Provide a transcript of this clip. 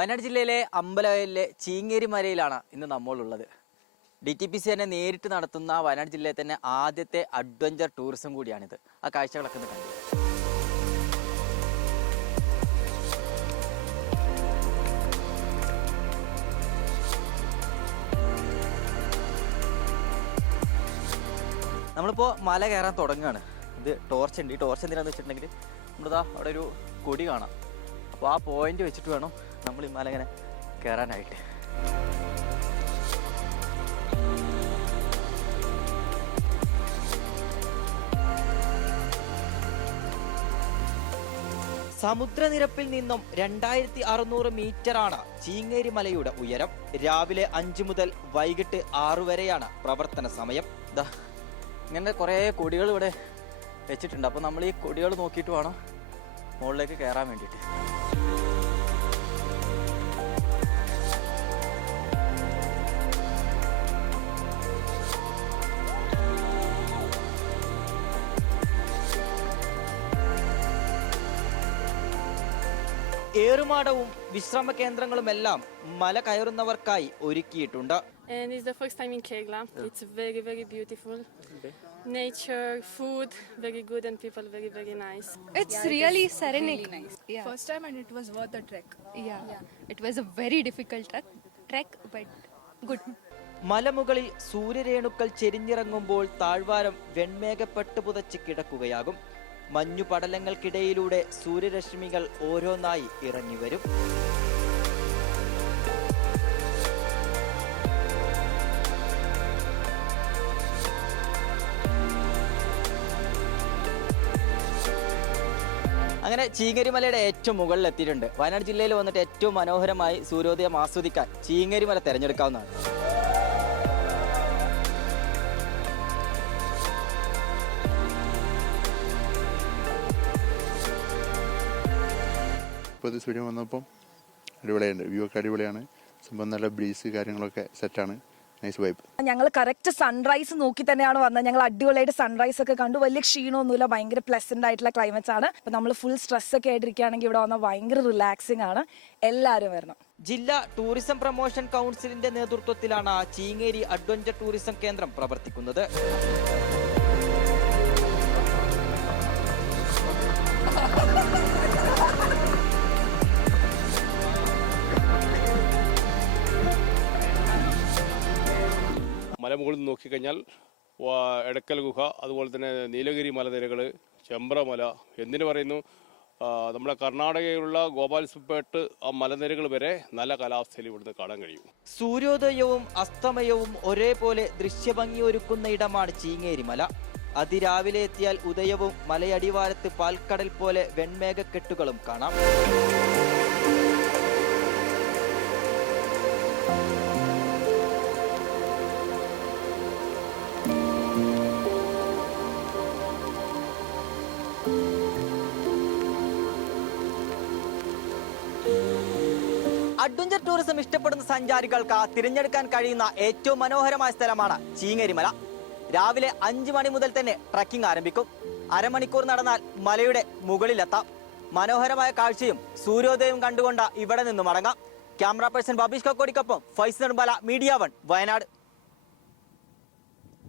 വയനാട് ജില്ലയിലെ അമ്പലവയലിലെ ചീങ്ങേരി മലയിലാണ് ഇന്ന് നമ്മളുള്ളത്. ഡി ടി പി സി തന്നെ നേരിട്ട് നടത്തുന്ന വയനാട് ജില്ലയിലെ തന്നെ ആദ്യത്തെ അഡ്വഞ്ചർ ടൂറിസം കൂടിയാണിത്. ആ കാഴ്ചകളൊക്കെ ഒന്ന് കണ്ടു. നമ്മളിപ്പോൾ മല കയറാൻ തുടങ്ങുകയാണ്. ഇത് ടോർച്ച് ഉണ്ട്. ഈ ടോർച്ച് എന്തിനാണെന്ന് വെച്ചിട്ടുണ്ടെങ്കിൽ നമ്മളിതാ അവിടെ ഒരു കൊടി കാണാം. അപ്പോൾ ആ പോയിന്റ് വെച്ചിട്ട് വേണം നമ്മൾ ഈ മല ഇങ്ങനെ കയറാനായിട്ട് സമുദ്രനിരപ്പിൽ നിന്നും രണ്ടായിരത്തി അറുന്നൂറ് മീറ്ററാണ് ചീങ്ങേരി മലയുടെ ഉയരം. രാവിലെ അഞ്ച് മുതൽ വൈകിട്ട് ആറു വരെയാണ് പ്രവർത്തന സമയം. ദാ ഇങ്ങനെ കുറേ കൊടികൾ ഇവിടെ വെച്ചിട്ടുണ്ട്. അപ്പോൾ നമ്മൾ ഈ കൊടികൾ നോക്കിയിട്ട് വേണം മുകളിലേക്ക് കയറാൻ വേണ്ടിയിട്ട്. ഏറുമാടവും വിശ്രമ കേന്ദ്രങ്ങളുമെല്ലാം മല കയറുന്നവർക്കായി ഒരുക്കിയിട്ടുണ്ട് And it's the first time in Kegla. It's very, very beautiful. Nature, food, very good, and people very, very nice. It's really serenic. Yeah. First time and it was worth the trek. yeah. It was a very difficult trek, trek but good. മലമുകളിൽ സൂര്യരേണുക്കൾ ചെരിഞ്ഞിറങ്ങുമ്പോൾ താഴ്വാരം വെൺമേഘപ്പെട്ട് പുതച്ച് കിടക്കുകയാകും മഞ്ഞു പടലങ്ങൾക്കിടയിലൂടെ സൂര്യരശ്മികൾ ഓരോന്നായി ഇറങ്ങിവരും. അങ്ങനെ ചീങ്ങരിമലയുടെ ഏറ്റവും മുകളിൽ എത്തിയിട്ടുണ്ട് വയനാട് ജില്ലയിൽ വന്നിട്ട് ഏറ്റവും മനോഹരമായി സൂര്യോദയം ആസ്വദിക്കാൻ ചീങ്ങരിമല തിരഞ്ഞെടുക്കാവുന്നതാണ്. ഇപ്പോൾ ഇത് സൂര്യൻ വന്നപ്പം അടിപൊളിയുണ്ട് വ്യൂ ഒക്കെ അടിപൊളിയാണ്. സംഭവം നല്ല ബ്രീസ് കാര്യങ്ങളൊക്കെ സെറ്റാണ് നൈസ് വൈബ് ഞങ്ങൾ കറക്റ്റ് സൺറൈസ് നോക്കി തന്നെയാണ് വന്നത്. ഞങ്ങൾ അടിപൊളിയായിട്ട് സൺറൈസ് ഒക്കെ കണ്ടു. വലിയ ക്ഷീണമൊന്നുമില്ല. ഭയങ്കര പ്ലസന്റ് ആയിട്ടുള്ള ക്ലൈമറ്റ് ആണ്. അപ്പൊ നമ്മൾ ഫുൾ സ്ട്രെസ് ഒക്കെ ആയിട്ടിരിക്കുകയാണെങ്കിൽ ഇവിടെ വന്ന ഭയങ്കര റിലാക്സിംഗ് ആണ്. എല്ലാവരും വരണം. ജില്ലാ ടൂറിസം പ്രൊമോഷൻ കൗൺസിലിന്റെ നേതൃത്വത്തിലാണ് ചീങ്ങേരി അഡ്വഞ്ചർ ടൂറിസം കേന്ദ്രം പ്രവർത്തിക്കുന്നത്. മലമുകളിൽ നിന്ന് നോക്കിക്കഴിഞ്ഞാൽ എടക്കൽ ഗുഹ അതുപോലെ തന്നെ നീലഗിരി മലനിരകൾ ചെമ്പ്രമല എന്തിനു പറയുന്നു? നമ്മുടെ കർണാടകയിലുള്ള ഗോപാൽസ്പേട്ട് ആ മലനിരകൾ വരെ നല്ല കാലാവസ്ഥയിൽ ഇവിടുന്ന് കാണാൻ കഴിയും. സൂര്യോദയവും അസ്തമയവും ഒരേപോലെ ദൃശ്യഭംഗി ഒരുക്കുന്ന ഇടമാണ് ചീങ്ങേരി മല. അതിരാവിലെ എത്തിയാൽ ഉദയവും മലയടിവാരത്ത് പാൽക്കടൽ പോലെ വെൺമേഘക്കെട്ടുകളും കാണാം. അഡ്വഞ്ചർ ടൂറിസം ഇഷ്ടപ്പെടുന്ന സഞ്ചാരികൾക്ക് തിരഞ്ഞെടുക്കാൻ കഴിയുന്ന ഏറ്റവും മനോഹരമായ സ്ഥലമാണ് ചീങ്ങേരിമല. രാവിലെ അഞ്ച് മണി മുതൽ തന്നെ ട്രക്കിംഗ് ആരംഭിക്കും. അരമണിക്കൂർ നടന്നാൽ മലയുടെ മുകളിലെത്താം. മനോഹരമായ കാഴ്ചയും സൂര്യോദയവും കണ്ടുകൊണ്ട് ഇവിടെ നിന്നും മടങ്ങാം. ക്യാമറ പേഴ്സൺ ബബീഷ് കക്കോടിക്കൊപ്പം ഫൈസ് നെടുമ്പാല മീഡിയ വൺ വയനാട്.